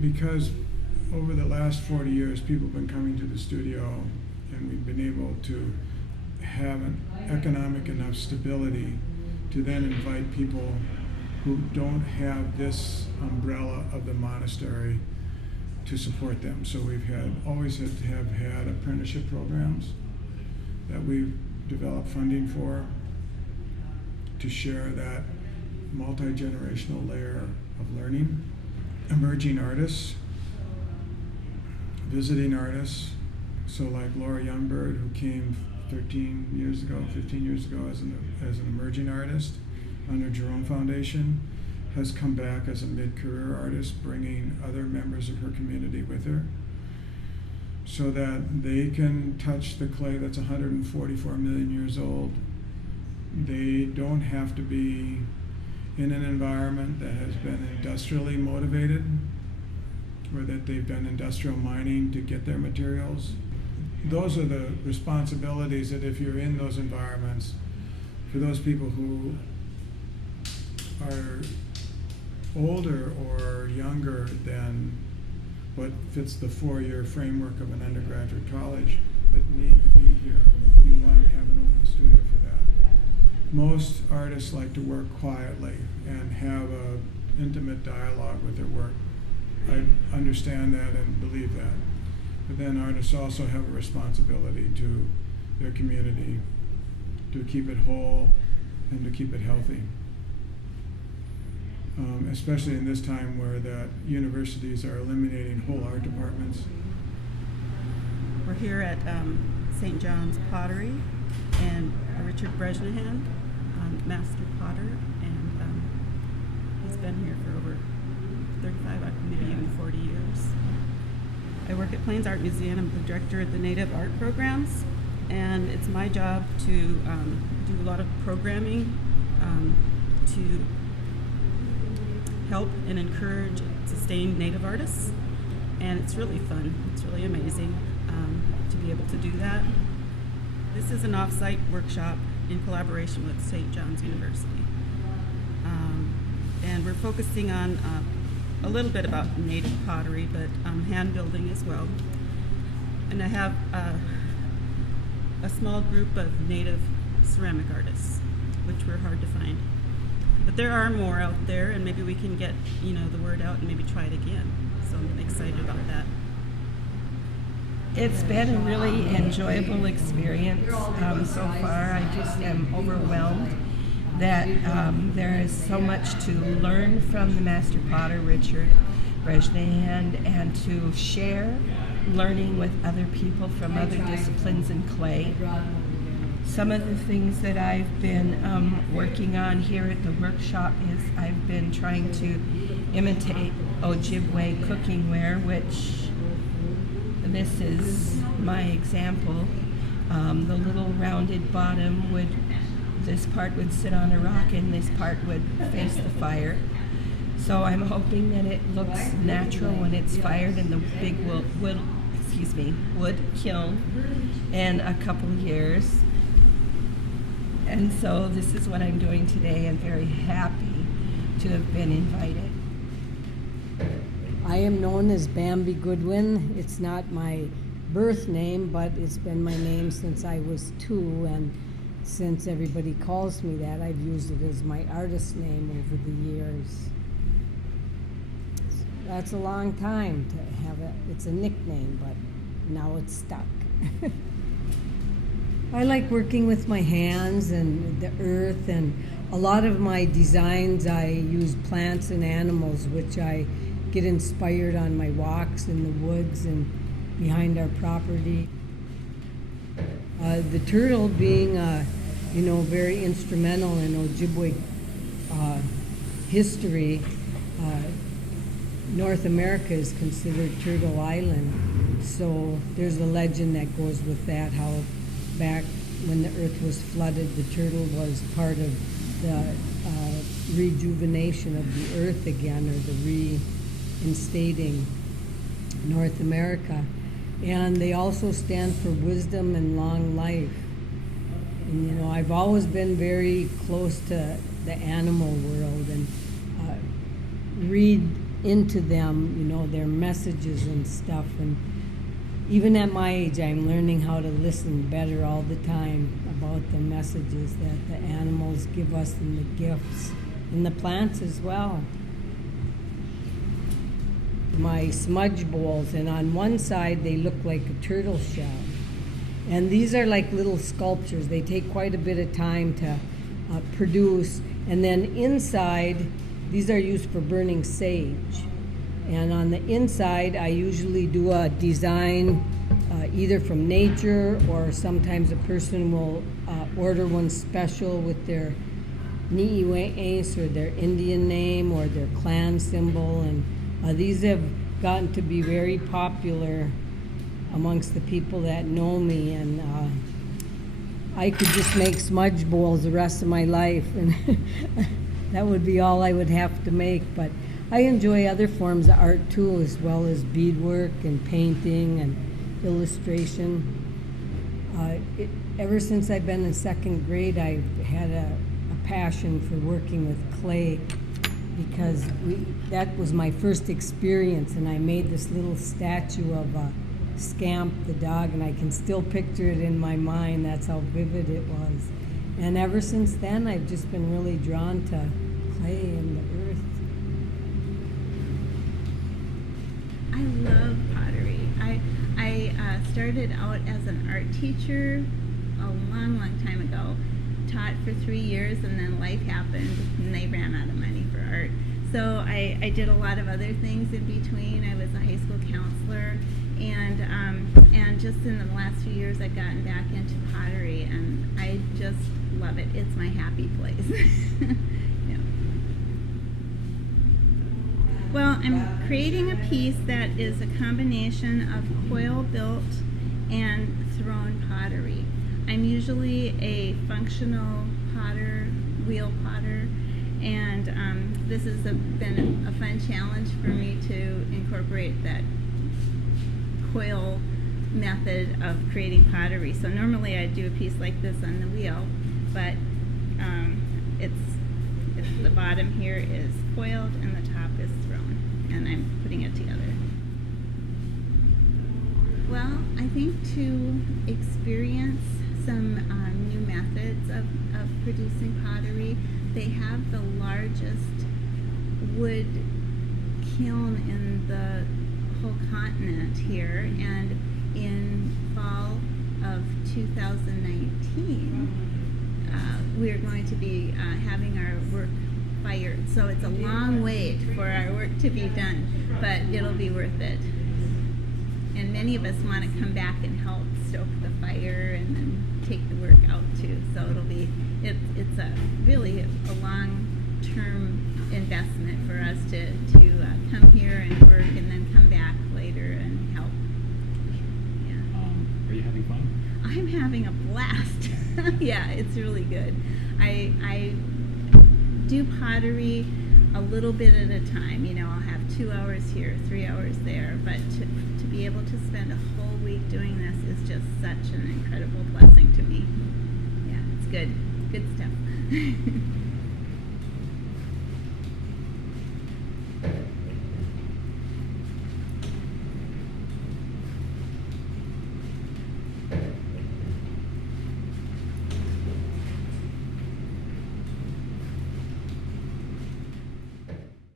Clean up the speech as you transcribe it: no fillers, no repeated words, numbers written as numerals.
because over the last 40 years, people have been coming to the studio, and we've been able to have an economic enough stability to then invite people who don't have this umbrella of the monastery to support them. So we've always had apprenticeship programs that we've developed funding for to share that multi-generational layer of learning. Emerging artists, visiting artists, so like Laura Youngbird, who came 15 years ago as an emerging artist under Jerome Foundation, has come back as a mid-career artist, bringing other members of her community with her so that they can touch the clay that's 144 million years old. They don't have to be in an environment that has been industrially motivated, or that they've done industrial mining to get their materials. Those are the responsibilities that if you're in those environments, for those people who are older or younger than what fits the 4-year framework of an undergraduate college that need to be here, you want to have an open studio for that. Most artists like to work quietly and have an intimate dialogue with their work. I understand that and believe that. But then artists also have a responsibility to their community to keep it whole and to keep it healthy. Especially in this time where that universities are eliminating whole art departments. We're here at St. John's Pottery, and Richard Bresnahan, master potter, and he's been here for over 35, maybe even 40 years. I work at Plains Art Museum. I'm the director of the Native Art Programs, and it's my job to do a lot of programming to help and encourage and sustain Native artists, and it's really fun. It's really amazing to be able to do that. This is an off-site workshop in collaboration with St. John's University, and we're focusing on a little bit about Native pottery, but hand building as well. And I have a small group of Native ceramic artists, which were hard to find. But there are more out there, and maybe we can get the word out and maybe try it again. So I'm excited about that. It's been a really enjoyable experience so far. I just am overwhelmed that there is so much to learn from the master potter, Richard Bresnahan, and to share learning with other people from other disciplines in clay. Some of the things that I've been working on here at the workshop is I've been trying to imitate Ojibwe cookingware, which this is my example. The little rounded bottom this part would sit on a rock and this part would face the fire. So I'm hoping that it looks natural when it's fired in the big wood kiln in a couple years. And so this is what I'm doing today. I'm very happy to have been invited. I am known as Bambi Goodwin. It's not my birth name, but it's been my name since I was 2, and since everybody calls me that, I've used it as my artist name over the years. That's a long time to have it. It's a nickname, but now it's stuck. I like working with my hands and the earth, and a lot of my designs I use plants and animals, which I get inspired on my walks in the woods and behind our property. The turtle being very instrumental in Ojibwe history. North America is considered Turtle Island, so there's a legend that goes with that, how back when the earth was flooded, the turtle was part of the rejuvenation of the earth again, or the reinstating North America. And they also stand for wisdom and long life. And I've always been very close to the animal world and read into them, you know, their messages and stuff. And even at my age, I'm learning how to listen better all the time about the messages that the animals give us and the gifts, and the plants as well. My smudge bowls, and on one side they look like a turtle shell. And these are like little sculptures. They take quite a bit of time to produce. And then inside, these are used for burning sage. And on the inside, I usually do a design either from nature, or sometimes a person will order one special with their Ni'iwa'es or their Indian name or their clan symbol. And these have gotten to be very popular amongst the people that know me. And I could just make smudge bowls the rest of my life, and that would be all I would have to make. But I enjoy other forms of art too, as well as beadwork and painting and illustration. Ever since I've been in second grade, I've had a passion for working with clay, because that was my first experience, and I made this little statue of Scamp the dog, and I can still picture it in my mind. That's how vivid it was. And ever since then, I've just been really drawn to clay and the earth. I love pottery. I started out as an art teacher a long time ago. Taught for 3 years, and then life happened and they ran out of money for art. So I did a lot of other things in between. I was a high school counselor, and just in the last few years I've gotten back into pottery, and I just love it. It's my happy place. Yeah. Well, I'm creating a piece that is a combination of coil-built and thrown pottery. I'm usually a functional potter, wheel potter, and this has been a fun challenge for me to incorporate that coil method of creating pottery. So normally I do a piece like this on the wheel, but it's the bottom here is coiled and the top is thrown, and I'm putting it together. Well, I think to experience some new methods of producing pottery. They have the largest wood kiln in the whole continent here, and in fall of 2019 we're going to be having our work fired. So it's a long wait for our work to be done, but it'll be worth it. And many of us want to come back and help stoke the fire and then take the work out too. So it's a really a long-term investment for us to come here and work and then come back later and help. Yeah. Are you having fun? I'm having a blast. Yeah, it's really good. I do pottery a little bit at a time. You know, I'll have 2 hours here, 3 hours there, but to be able to spend a whole week doing this is just such an incredible blessing to me. Yeah, it's good stuff.